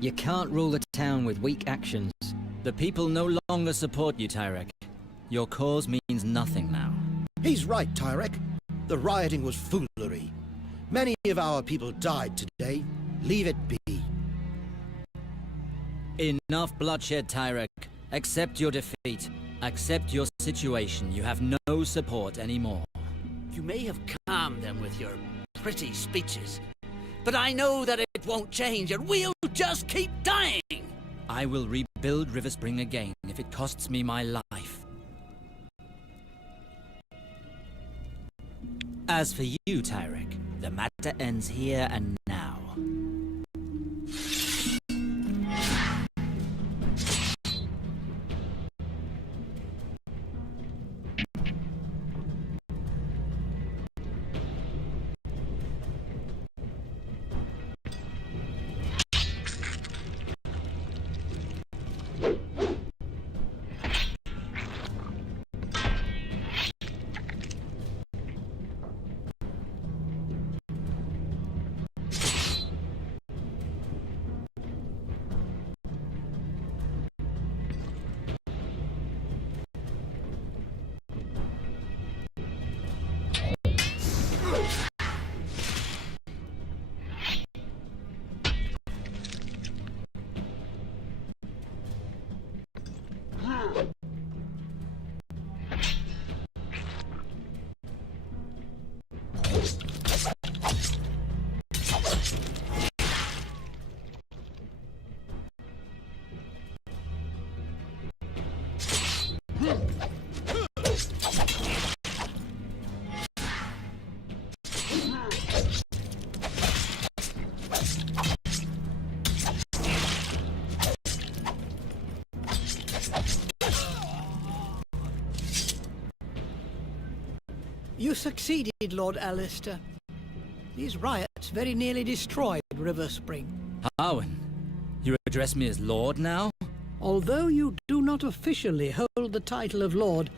You can't rule the town with weak actions. The people no longer support you, Tyrek. Your cause means nothing now. He's right, Tyrek. The rioting was foolery. Many of our people died today. Leave it be. Enough bloodshed, Tyrek. Accept your defeat. Accept your situation. You have no support anymore. You may have calmed them with your pretty speeches, but I know that it won't change, and we'll just keep dying! I will rebuild Riverspring again if it costs me my life. As for you, Tyrek, the matter ends here and now. You succeeded, Lord Alistair. These riots very nearly destroyed Riverspring. Harwin, you address me as Lord now? Although you do not officially hold the title of Lord,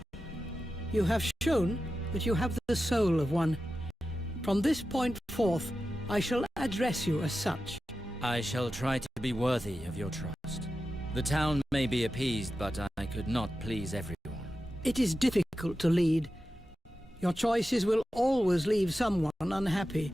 you have shown that you have the soul of one. From this point forth, I shall address you as such. I shall try to be worthy of your trust. The town may be appeased, but I could not please everyone. It is difficult to lead. Your choices will always leave someone unhappy.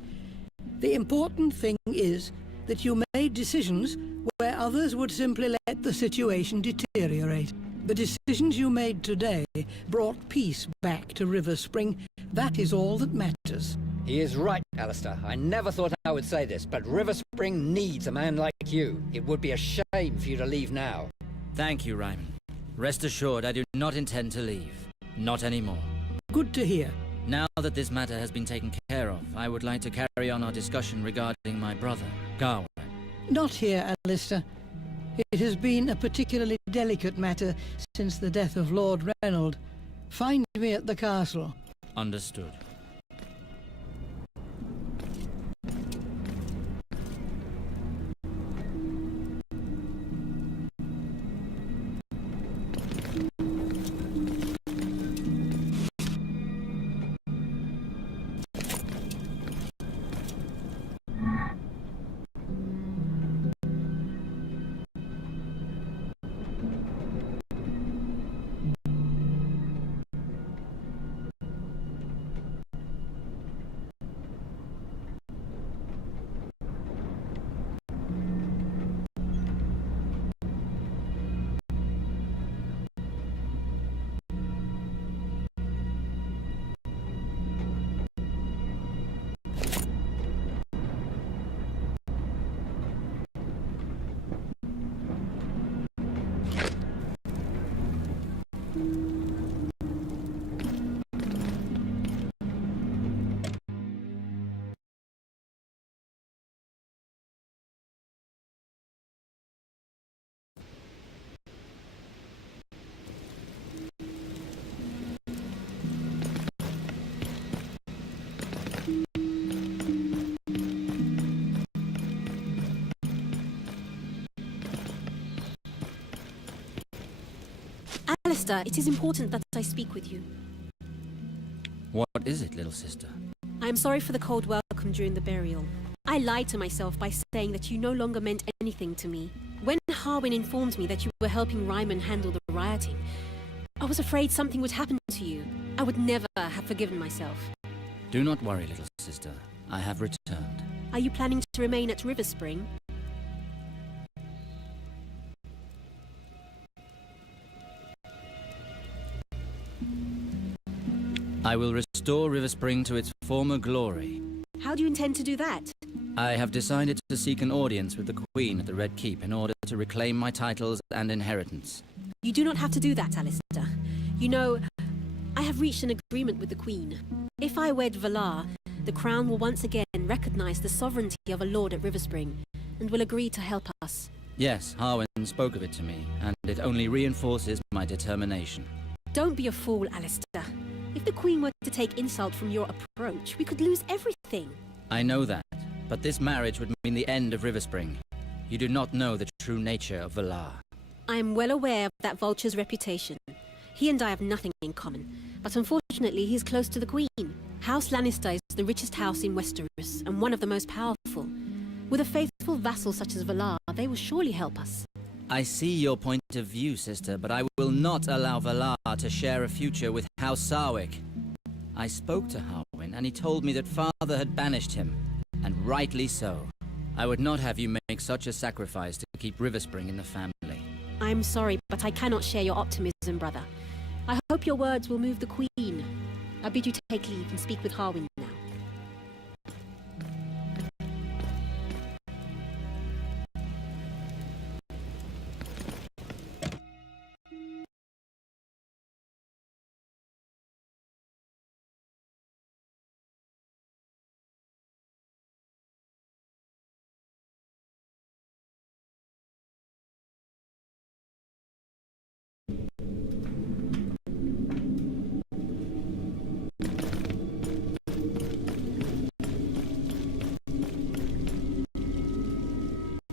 The important thing is that you made decisions where others would simply let the situation deteriorate. The decisions you made today brought peace back to Riverspring. That is all that matters. He is right, Alistair. I never thought I would say this, but Riverspring needs a man like you. It would be a shame for you to leave now. Thank you, Ryman. Rest assured, I do not intend to leave. Not anymore. Good to hear. Now that this matter has been taken care of, I would like to carry on our discussion regarding my brother, Gawain. Not here, Alistair. It has been a particularly delicate matter since the death of Lord Reynold. Find me at the castle. Understood. Alistair, it is important that I speak with you. What is it, little sister? I am sorry for the cold welcome during the burial. I lied to myself by saying that you no longer meant anything to me. When Harwin informed me that you were helping Ryman handle the rioting, I was afraid something would happen to you. I would never have forgiven myself. Do not worry, little sister. I have returned. Are you planning to remain at River Spring? I will restore River Spring to its former glory. How do you intend to do that? I have decided to seek an audience with the Queen at the Red Keep in order to reclaim my titles and inheritance. You do not have to do that, Alistair. You know, I have reached an agreement with the Queen. If I wed Valar, the Crown will once again recognize the sovereignty of a lord at River Spring, and will agree to help us. Yes, Harwin spoke of it to me, and it only reinforces my determination. Don't be a fool, Alistair. If the Queen were to take insult from your approach, we could lose everything. I know that, but this marriage would mean the end of River Spring. You do not know the true nature of Valar. I am well aware of that vulture's reputation. He and I have nothing in common, but unfortunately he is close to the Queen. House Lannister is the richest house in Westeros, and one of the most powerful. With a faithful vassal such as Valar, they will surely help us. I see your point of view, sister, but I will not allow Valar to share a future with House Sarwick. I spoke to Harwin, and he told me that father had banished him, and rightly so. I would not have you make such a sacrifice to keep River Spring in the family. I am sorry, but I cannot share your optimism, brother. I hope your words will move the Queen. I bid you take leave and speak with Harwin now.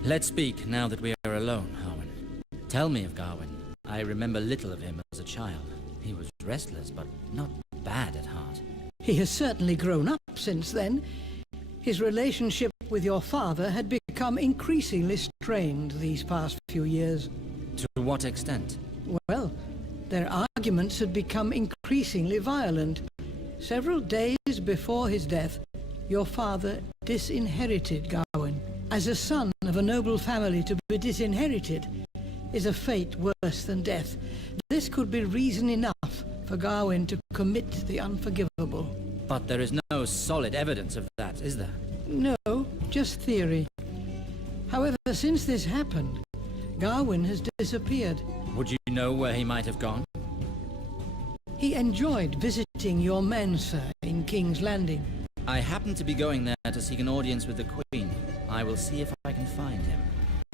Let's speak now that we are alone, Harwin. Tell me of Garwin. I remember little of him as a child. He was restless, but not bad at heart. He has certainly grown up since then. His relationship with your father had become increasingly strained these past few years. To what extent? Well, their arguments had become increasingly violent. Several days before his death, your father disinherited Gawain. As a son of a noble family, to be disinherited is a fate worse than death. This could be reason enough for Gawain to commit the unforgivable. But there is no solid evidence of that, is there? No, just theory. However, since this happened, Gawain has disappeared. Would you know where he might have gone? He enjoyed visiting your men, sir, in King's Landing. I happen to be going there to seek an audience with the Queen. I will see if I can find him.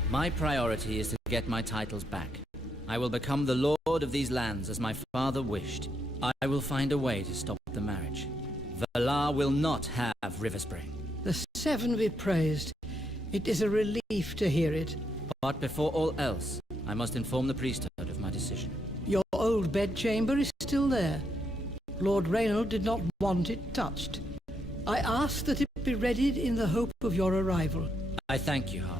My priority is to get my titles back. I will become the lord of these lands as my father wished. I will find a way to stop the marriage. Valar will not have River Spring. The Seven be praised. It is a relief to hear it. But before all else, I must inform the priesthood of my decision. Your old bedchamber is still there. Lord Reynald did not want it touched. I ask that it be readied in the hope of your arrival. I thank you, Harwin.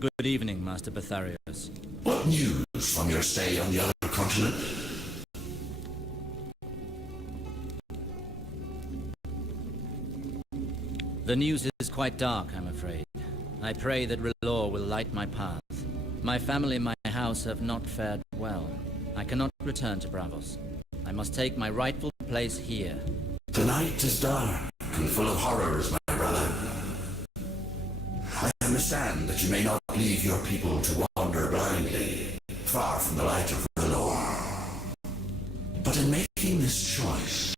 Good evening, Master Betharius. What news from your stay on the other continent? The news is quite dark, I'm afraid. I pray that R'hllor will light my path. My family and my house have not fared well. I cannot return to Braavos. I must take my rightful place here. The night is dark and full of horrors, my brother. I understand that you may not leave your people to wander blindly, far from the light of R'hllor. But in making this choice,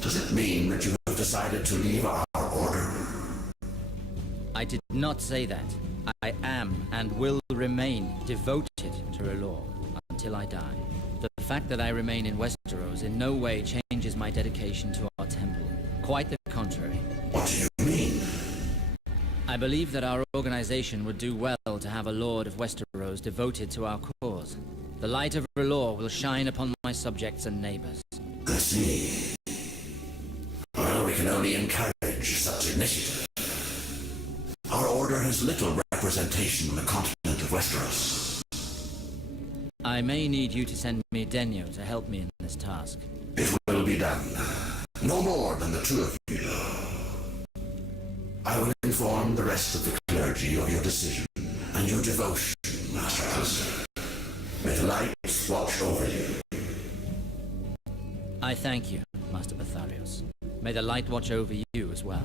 does it mean that you have decided to leave our order? I did not say that. I am and will remain devoted to R'hllor until I die. The fact that I remain in Westeros in no way changes my dedication to our temple. Quite the contrary. What do you mean? I believe that our organization would do well to have a Lord of Westeros devoted to our cause. The light of R'hllor will shine upon my subjects and neighbors. I see. Well, we can only encourage such initiative. Our order has little representation on the continent of Westeros. I may need you to send me Denyo to help me in this task. It will be done. No more than the two of you. I will inform the rest of the clergy of your decision and your devotion, Master Alistair. May the light watch over you. I thank you, Master Betharius. May the light watch over you as well.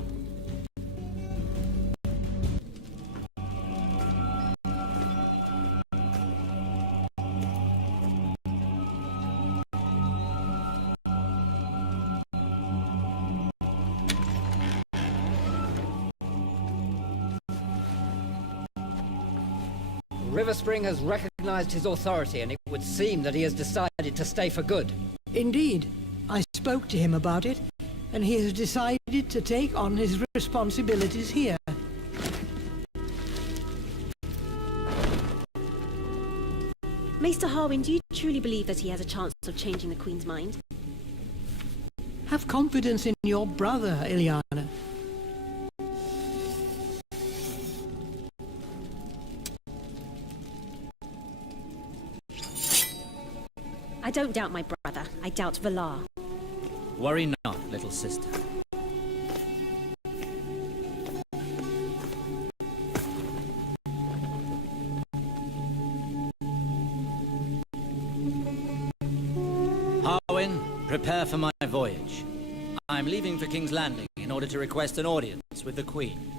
River Spring has recognized his authority, and it would seem that he has decided to stay for good. Indeed. I spoke to him about it, and he has decided to take on his responsibilities here. Maester Harwin, do you truly believe that he has a chance of changing the Queen's mind? Have confidence in your brother, Ilyana. I don't doubt my brother. I doubt Valar. Worry not, little sister. Harwin, prepare for my voyage. I'm leaving for King's Landing in order to request an audience with the Queen.